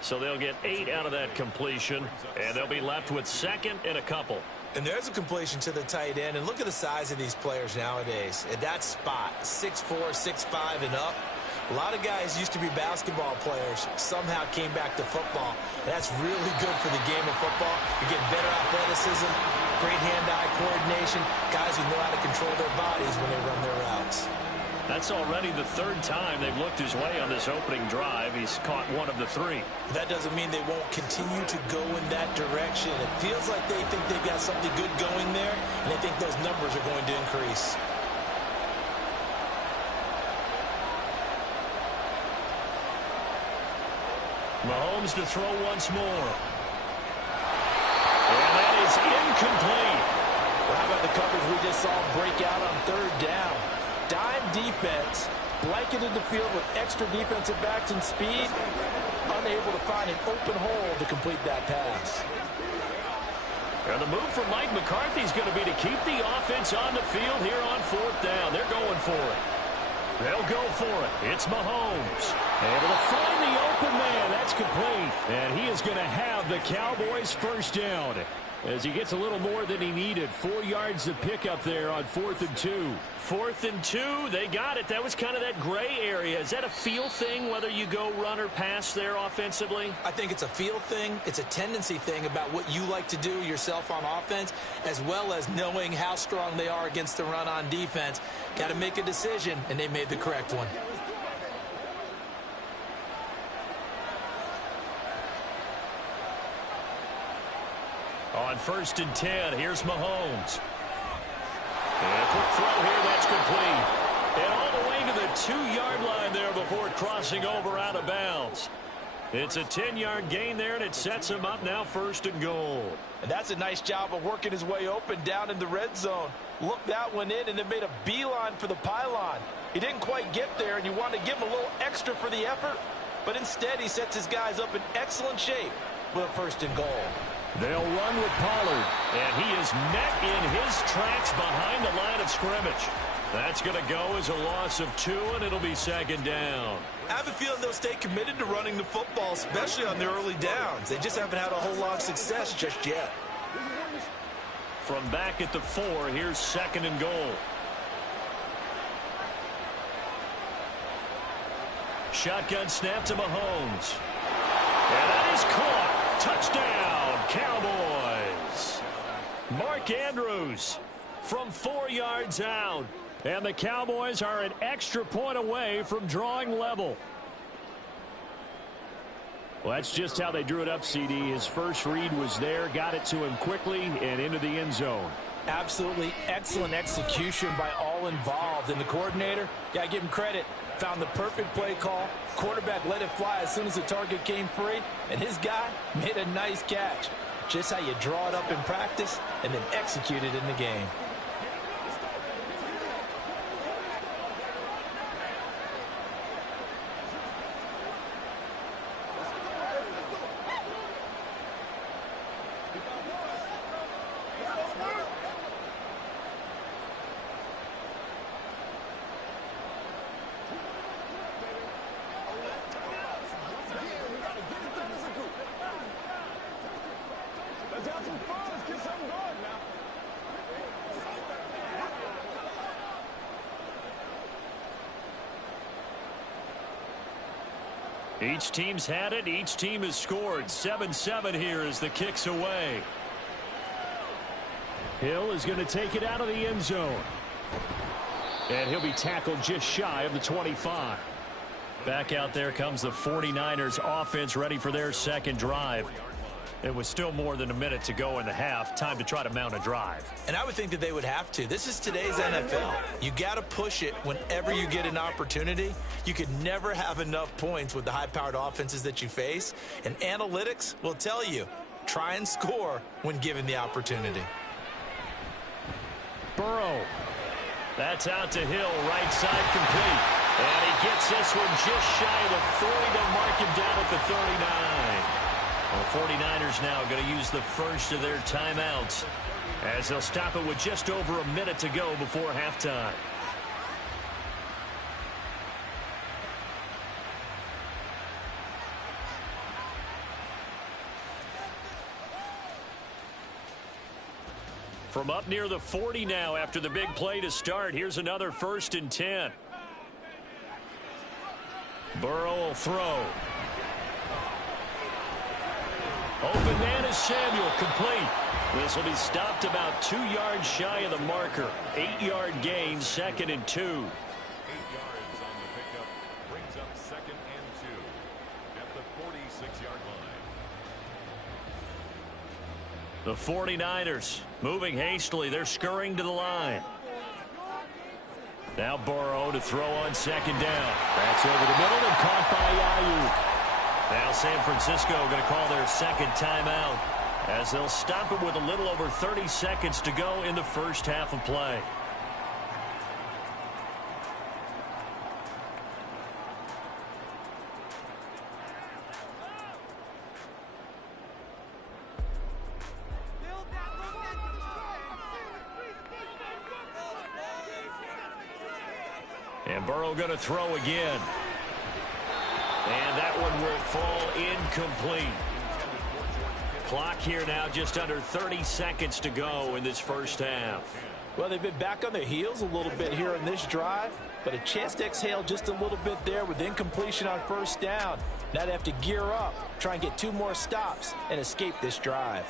So they'll get 8 out of that completion, and they'll be left with 2nd and a couple. And there's a completion to the tight end. And look at the size of these players nowadays. At that spot, 6'4", 6'5", and up. A lot of guys used to be basketball players, somehow came back to football. And that's really good for the game of football. You're getting better athleticism, great hand-eye coordination, guys who know how to control their bodies when they run their routes. That's already the 3rd time they've looked his way on this opening drive. He's caught 1 of the 3. That doesn't mean they won't continue to go in that direction. It feels like they think they've got something good going there, and they think those numbers are going to increase. Mahomes to throw once more. And that is incomplete. Well, how about the coverage we just saw break out on third down? Dime defense, blanketed the field with extra defensive backs and speed, unable to find an open hole to complete that pass. And the move from Mike McCarthy is going to be to keep the offense on the field here on fourth down. They're going for it. They'll go for it. It's Mahomes. Able to find the open man. That's complete. And he is going to have the Cowboys first down as he gets a little more than he needed. 4 yards to pick up there on 4th and 2. 4th and 2. They got it. That was kind of that gray area. Is that a feel thing, whether you go run or pass there offensively? I think it's a feel thing. It's a tendency thing about what you like to do yourself on offense, as well as knowing how strong they are against the run on defense. Got to make a decision, and they made the correct one. On 1st and 10, here's Mahomes. And a quick throw here, that's complete. And all the way to the 2-yard line there before crossing over out of bounds. It's a 10-yard gain there, and it sets him up now 1st and goal. And that's a nice job of working his way open down in the red zone. Looked that one in and then made a beeline for the pylon. He didn't quite get there, and you want to give him a little extra for the effort. But instead, he sets his guys up in excellent shape with a 1st and goal. They'll run with Pollard, and he is met in his tracks behind the line of scrimmage. That's going to go as a loss of 2, and it'll be 2nd down. I have a feeling they'll stay committed to running the football, especially on their early downs. They just haven't had a whole lot of success just yet. From back at the 4, here's 2nd and goal. Shotgun snap to Mahomes. And that is caught. Touchdown, Cowboys. Mark Andrews from 4 yards out. And the Cowboys are an extra point away from drawing level. Well, that's just how they drew it up, CD. His first read was there, got it to him quickly, and into the end zone. Absolutely excellent execution by all involved. And the coordinator, got to give him credit, found the perfect play call. Quarterback let it fly as soon as the target came free, and his guy made a nice catch. Just how you draw it up in practice and then execute it in the game. Each team's had it. Each team has scored. 7-7 here as the kick's away. Hill is going to take it out of the end zone. And he'll be tackled just shy of the 25. Back out there comes the 49ers offense, ready for their second drive. It was still more than a minute to go in the half. Time to try to mount a drive. And I would think that they would have to. This is today's NFL. You got to push it whenever you get an opportunity. You could never have enough points with the high-powered offenses that you face. And analytics will tell you, try and score when given the opportunity. Burrow. That's out to Hill, right side complete. And he gets this one just shy of the 40 to mark him down at the 39. Well, 49ers now going to use the first of their timeouts as they'll stop it with just over a minute to go before halftime. From up near the 40 now after the big play to start, here's another 1st and 10. Burrow will throw. Open man is Samuel, complete. This will be stopped about 2 yards shy of the marker. 8-yard gain, 2nd and 2. 8 yards on the pickup brings up 2nd and 2 at the 46-yard line. The 49ers moving hastily. They're scurrying to the line. Now Burrow to throw on 2nd down. That's over the middle and caught by Ayuk. Now San Francisco going to call their second timeout as they'll stop it with a little over 30 seconds to go in the first half of play. And Burrow going to throw again. And that one will fall incomplete. Clock here now just under 30 seconds to go in this first half. Well, they've been back on their heels a little bit here in this drive, but a chance to exhale just a little bit there with incompletion on first down. Now they have to gear up, try and get 2 more stops, and escape this drive.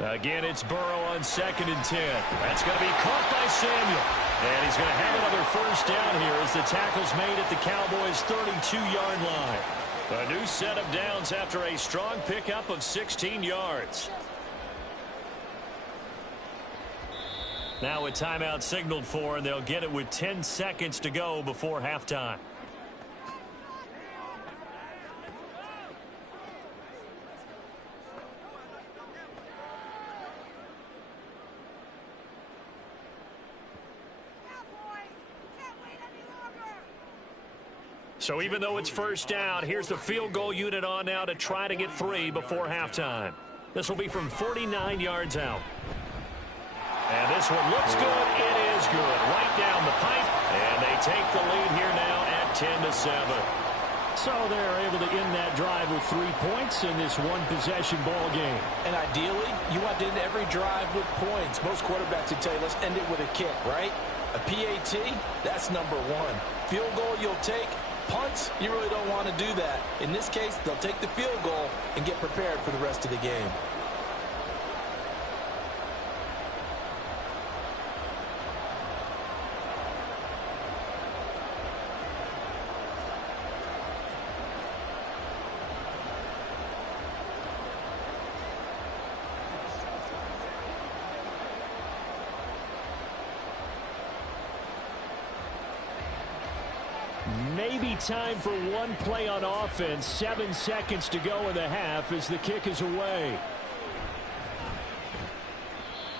Again, it's Burrow on 2nd and 10. That's going to be caught by Samuel. And he's going to have another first down here as the tackle's made at the Cowboys' 32-yard line. A new set of downs after a strong pickup of 16 yards. Now a timeout signaled for, and they'll get it with 10 seconds to go before halftime. So even though it's first down, here's the field goal unit on now to try to get 3 before halftime. This will be from 49 yards out. And this one looks good. It is good. Right down the pipe. And they take the lead here now at 10-7. So they're able to end that drive with 3 points in this one-possession ball game. And ideally, you want to end every drive with points. Most quarterbacks would tell you, let's end it with a kick, right? A PAT, that's number 1. Field goal you'll take. Punts, you really don't want to do that. In this case, they'll take the field goal and get prepared for the rest of the game. Maybe time for one play on offense. 7 seconds to go in the half as the kick is away.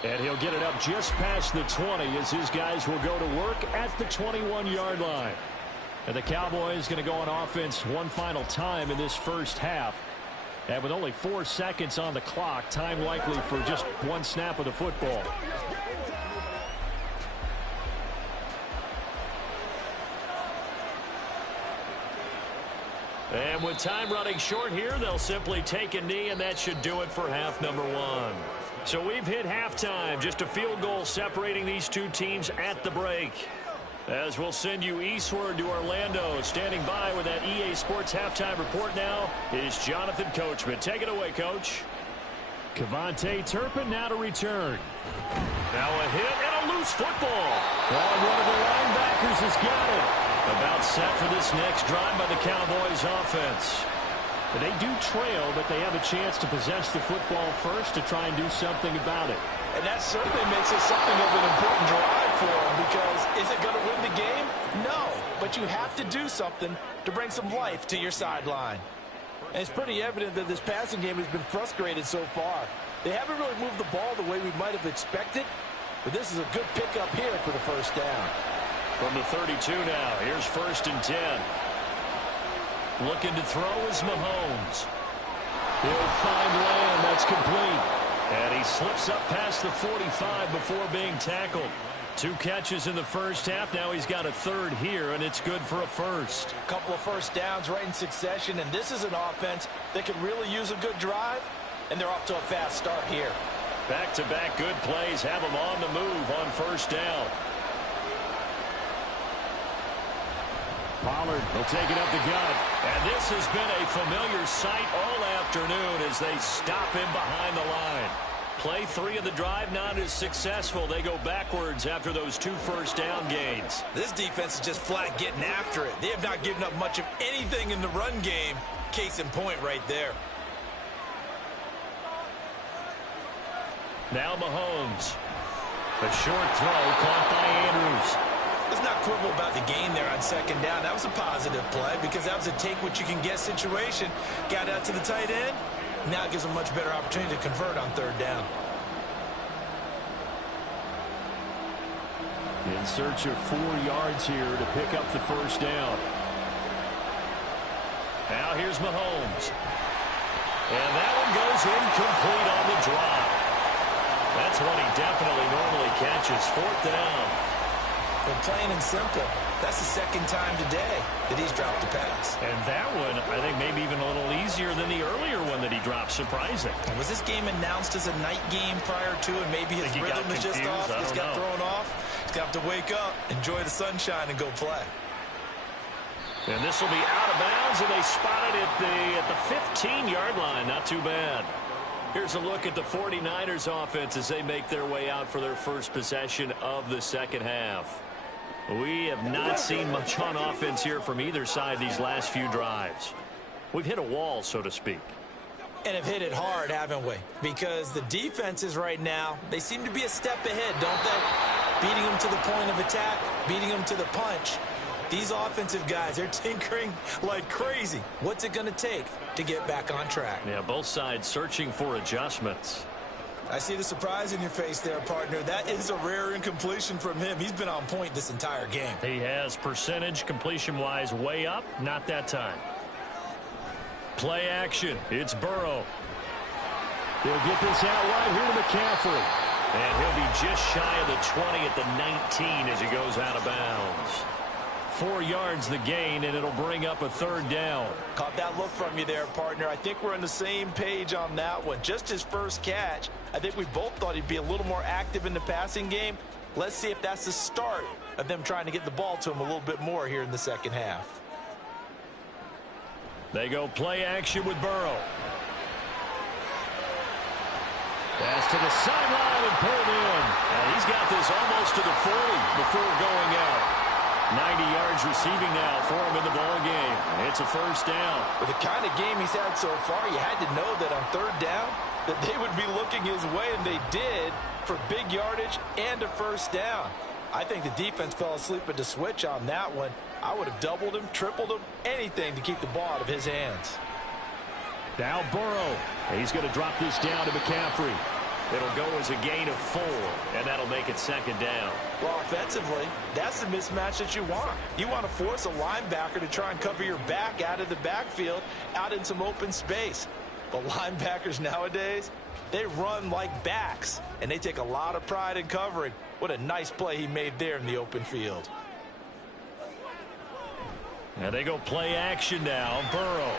And he'll get it up just past the 20 as his guys will go to work at the 21-yard line. And the Cowboys going to go on offense one final time in this first half. And with only 4 seconds on the clock, time likely for just one snap of the football. And with time running short here, they'll simply take a knee, and that should do it for half number 1. So we've hit halftime. Just a field goal separating these two teams at the break. As we'll send you eastward to Orlando. Standing by with that EA Sports halftime report now is Jonathan Coachman. Take it away, Coach. Kevontae Turpin now to return. Now a hit and a loose football. And one of the linebackers has got it. About set for this next drive by the Cowboys offense. They do trail, but they have a chance to possess the football first to try and do something about it. And that certainly makes it something of an important drive for them, because is it going to win the game? No, but you have to do something to bring some life to your sideline. And it's pretty evident that this passing game has been frustrated so far. They haven't really moved the ball the way we might have expected, but this is a good pickup here for the first down. From the 32 now, here's 1st and 10. Looking to throw is Mahomes. He'll find Lamb. That's complete. And he slips up past the 45 before being tackled. 2 catches in the first half. Now he's got a 3rd here, and it's good for a first. A couple of first downs right in succession, and this is an offense that could really use a good drive, and they're off to a fast start here. Back-to-back good plays have them on the move on first down. Pollard will take it up the gut. And this has been a familiar sight all afternoon as they stop him behind the line. Play 3 of the drive not as successful. They go backwards after those 2 first down gains. This defense is just flat getting after it. They have not given up much of anything in the run game. Case in point right there. Now Mahomes. A short throw caught by Andrews. Let's not quibble about the gain there on second down. That was a positive play because that was a take-what-you-can-get situation. Got out to the tight end. Now it gives them a much better opportunity to convert on third down. In search of 4 yards here to pick up the first down. Now here's Mahomes. And that one goes incomplete on the drop. That's one he definitely normally catches. Fourth down. But plain and simple, that's the second time today that he's dropped a pass. And that one, I think, maybe even a little easier than the earlier one that he dropped. Surprising. And was this game announced as a night game prior to, and maybe his rhythm is just off? He's got thrown off. He's got to wake up, enjoy the sunshine, and go play. And this will be out of bounds, and they spot it at the 15-yard line. Not too bad. Here's a look at the 49ers offense as they make their way out for their first possession of the second half. We have not seen much on offense here from either side these last few drives. We've hit a wall, so to speak. And have hit it hard, haven't we? Because the defenses right now, they seem to be a step ahead, don't they? Beating them to the point of attack, beating them to the punch. These offensive guys, they're tinkering like crazy. What's it going to take to get back on track? Yeah, both sides searching for adjustments. I see the surprise in your face there, partner. That is a rare incompletion from him. He's been on point this entire game. He has percentage completion-wise way up. Not that time. Play action. It's Burrow. He'll get this out wide here to McCaffrey. And he'll be just shy of the 20 at the 19 as he goes out of bounds. 4 yards the gain, and it'll bring up a third down. Caught that look from you there, partner. I think we're on the same page on that one. Just his first catch. I think we both thought he'd be a little more active in the passing game. Let's see if that's the start of them trying to get the ball to him a little bit more here in the second half. They go play action with Burrow. Pass to the sideline and pulled in. And he's got this almost to the 40 before going out. 90 yards receiving now for him in the ball game. It's a first down. With the kind of game he's had so far, you had to know that on third down that they would be looking his way, and they did, for big yardage and a first down. I think the defense fell asleep at the switch on that one. I would have doubled him, tripled him, anything to keep the ball out of his hands. Now Burrow. He's going to drop this down to McCaffrey. It'll go as a gain of 4, and that'll make it second down. Well, offensively, that's the mismatch that you want. You want to force a linebacker to try and cover your back out of the backfield, out in some open space. But linebackers nowadays, they run like backs, and they take a lot of pride in covering. What a nice play he made there in the open field. And they go play action now. Burrow.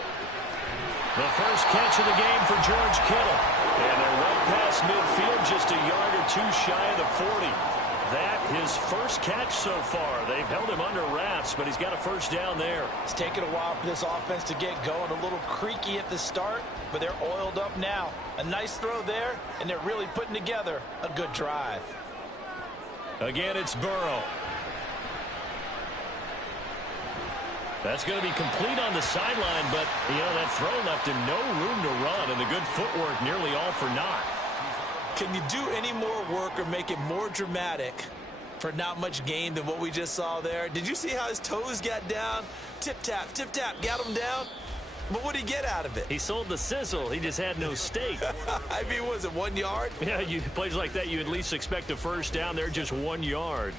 The first catch of the game for George Kittle. And they're right past midfield, just a yard or two shy of the 40. That his first catch so far. They've held him under wraps, but he's got a first down there. It's taken a while for this offense to get going. A little creaky at the start, but they're oiled up now. A nice throw there, and they're really putting together a good drive. Again, it's Burrow. That's going to be complete on the sideline, but, you know, that throw left him no room to run, and the good footwork nearly all for naught. Can you do any more work or make it more dramatic for not much gain than what we just saw there? Did you see how his toes got down? Tip-tap, got him down. But what did he get out of it? He sold the sizzle. He just had no steak. I mean, was it 1 yard? Yeah, plays like that, you at least expect a first down. They're just 1 yard.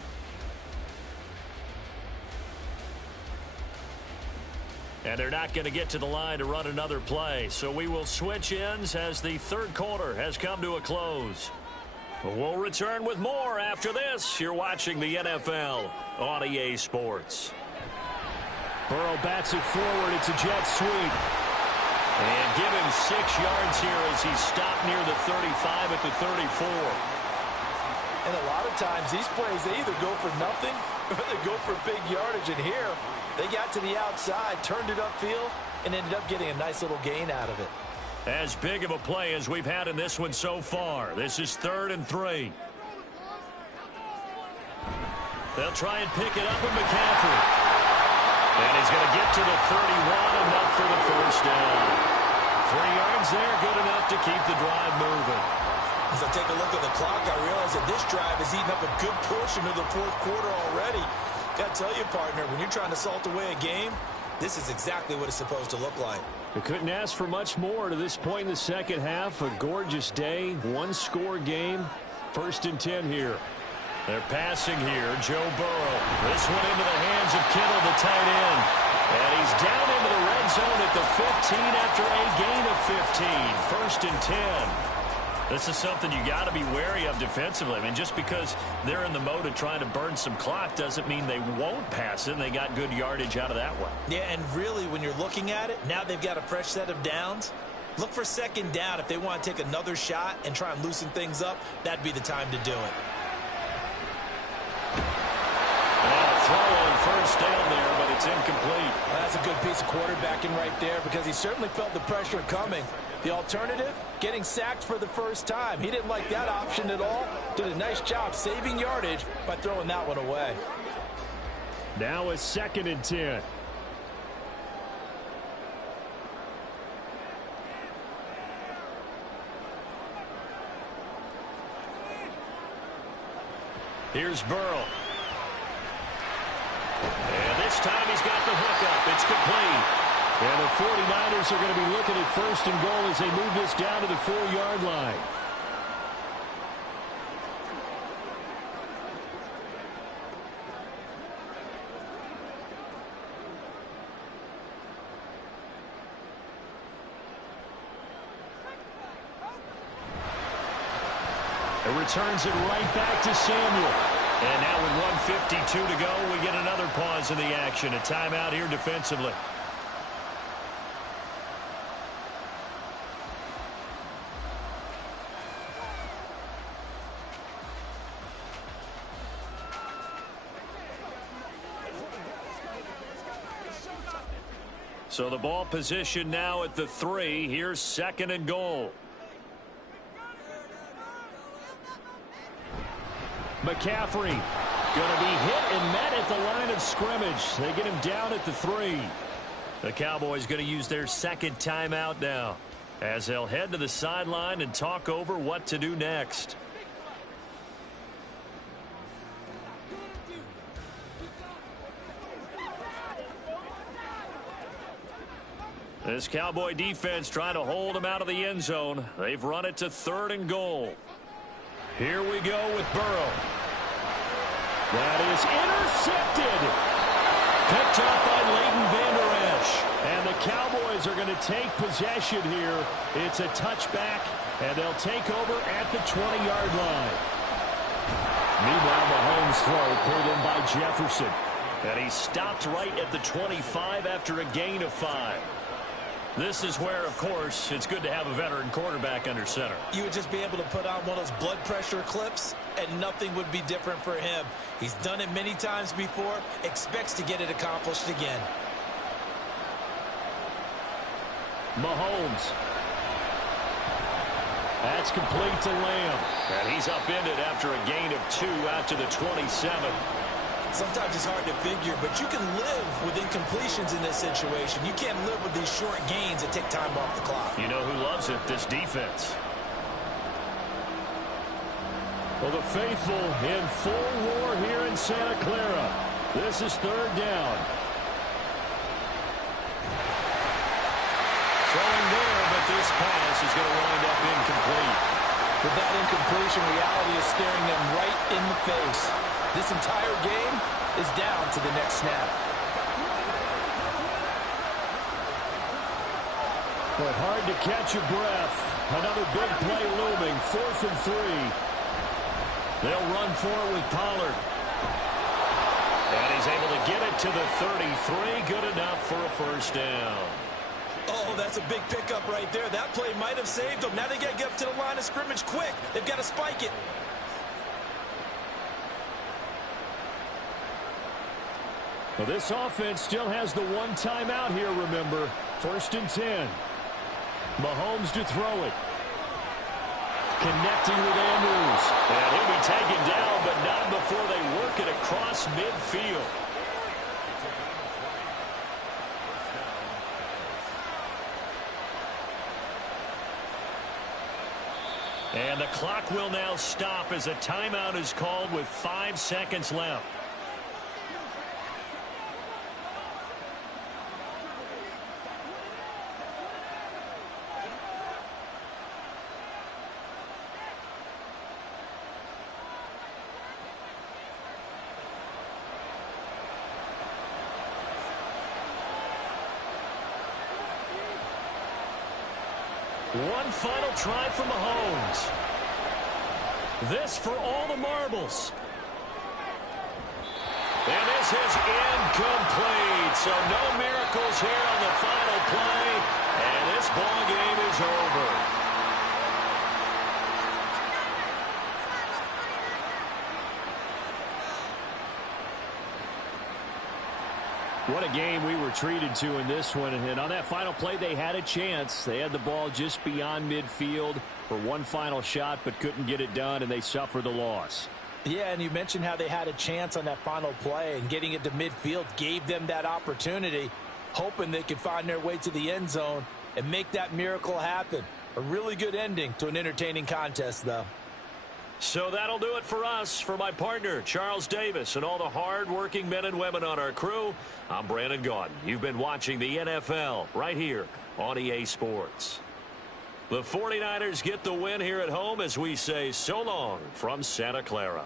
And they're not going to get to the line to run another play. So we will switch ends as the third quarter has come to a close. We'll return with more after this. You're watching the NFL on EA Sports. Burrow bats it forward. It's a jet sweep. And give him 6 yards here as he's stopped near the 35 at the 34. And a lot of times these plays, they either go for nothing or they go for big yardage. And here, they got to the outside, turned it upfield, and ended up getting a nice little gain out of it. As big of a play as we've had in this one so far. This is 3rd and 3. They'll try and pick it up with McCaffrey. And he's going to get to the 31, enough for the first down. 3 yards there, good enough to keep the drive moving. As I take a look at the clock, I realize that this drive has eaten up a good portion of the fourth quarter already. Got to tell you, partner, when you're trying to salt away a game, this is exactly what it's supposed to look like. They couldn't ask for much more to this point in the second half. A gorgeous day, one-score game. 1st and 10 here. They're passing here. Joe Burrow. This one into the hands of Kittle, the tight end. And he's down into the red zone at the 15 after a gain of 15. 1st and 10. This is something you got to be wary of defensively. I mean, just because they're in the mode of trying to burn some clock doesn't mean they won't pass it, and they got good yardage out of that one. Yeah, and really, when you're looking at it, now they've got a fresh set of downs. Look for 2nd down. If they want to take another shot and try and loosen things up, that'd be the time to do it. And a throw on 1st down there, but it's incomplete. Well, that's a good piece of quarterbacking right there because he certainly felt the pressure coming. The alternative, getting sacked for the first time. He didn't like that option at all. Did a nice job saving yardage by throwing that one away. Now a 2nd and 10. Here's Burrow. And this time he's got the hook up. It's complete. And the 49ers are going to be looking at 1st and goal as they move this down to the 4-yard line. It returns it right back to Samuel. And now with 1:52 to go, we get another pause in the action. A timeout here defensively. So the ball position now at the 3. Here's 2nd and goal. McCaffrey going to be hit and met at the line of scrimmage. They get him down at the 3. The Cowboys going to use their 2nd timeout now as they'll head to the sideline and talk over what to do next. This Cowboy defense trying to hold him out of the end zone. They've run it to 3rd and goal. Here we go with Burrow. That is intercepted. Picked up by Leighton Vander Esch. And the Cowboys are going to take possession here. It's a touchback, and they'll take over at the 20-yard line. Meanwhile, Mahomes' throw pulled in by Jefferson. And he stopped right at the 25 after a gain of 5. This is where, of course, it's good to have a veteran quarterback under center. You would just be able to put on one of those blood pressure clips, and nothing would be different for him. He's done it many times before, expects to get it accomplished again. Mahomes. That's complete to Lamb. And he's upended after a gain of 2 out to the 27. Sometimes it's hard to figure, but you can live with incompletions in this situation. You can't live with these short gains that take time off the clock. You know who loves it? This defense. Well, the faithful in full roar here in Santa Clara. This is 3rd down. Throwing there, but this pass is going to wind up incomplete. With that incompletion, reality is staring them right in the face. This entire game is down to the next snap. But hard to catch your breath. Another big play looming. 4th and 3. They'll run for it with Pollard. And he's able to get it to the 33. Good enough for a 1st down. Oh, that's a big pickup right there. That play might have saved them. Now they got to get up to the line of scrimmage quick. They've got to spike it. Well, this offense still has the 1 timeout here, remember. 1st and 10. Mahomes to throw it. Connecting with Andrews. And he'll be taken down, but not before they work it across midfield. And the clock will now stop as a timeout is called with 5 seconds left. One final try for Mahomes. This for all the marbles. And this is incomplete. So no miracles here on the final play. And this ball game is over. What a game we were treated to in this one. And on that final play, they had a chance. They had the ball just beyond midfield for one final shot, but couldn't get it done, and they suffered the loss. Yeah, and you mentioned how they had a chance on that final play, and getting it to midfield gave them that opportunity, hoping they could find their way to the end zone and make that miracle happen. A really good ending to an entertaining contest, though. So that'll do it for us. For my partner, Charles Davis, and all the hard-working men and women on our crew, I'm Brandon Gaudin. You've been watching the NFL right here on EA Sports. The 49ers get the win here at home as we say so long from Santa Clara.